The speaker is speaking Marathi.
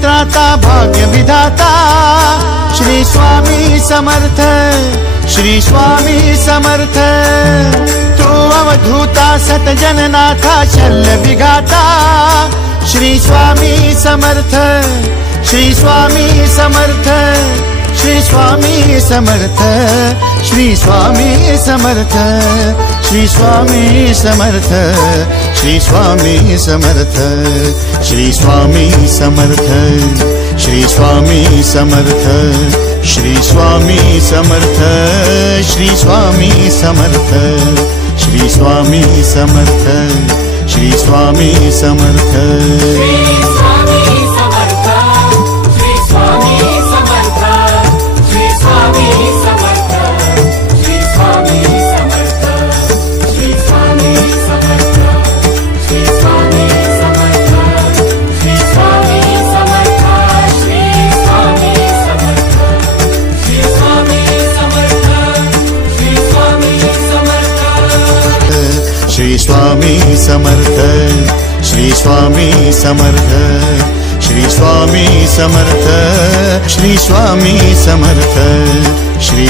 त्राता भाग्य विधाता श्री स्वामी समर्थ, श्री स्वामी समर्थ। तू अवधूता सतजननाथा शल्य विघाता श्री स्वामी समर्थ, श्री स्वामी समर्थ, श्री स्वामी समर्थ, श्री स्वामी समर्थ, श्री स्वामी समर्थ, श्री स्वामी समर्थ, श्री स्वामी समर्थ, श्री स्वामी समर्थ, श्री स्वामी समर्थ, श्री स्वामी समर्थ, श्री स्वामी समर्थ, श्री स्वामी समर्थ। श्री स्वामी समर्थ, श्री स्वामी समर्थ, श्री स्वामी समर्थ, श्री स्वामी समर्थ, श्री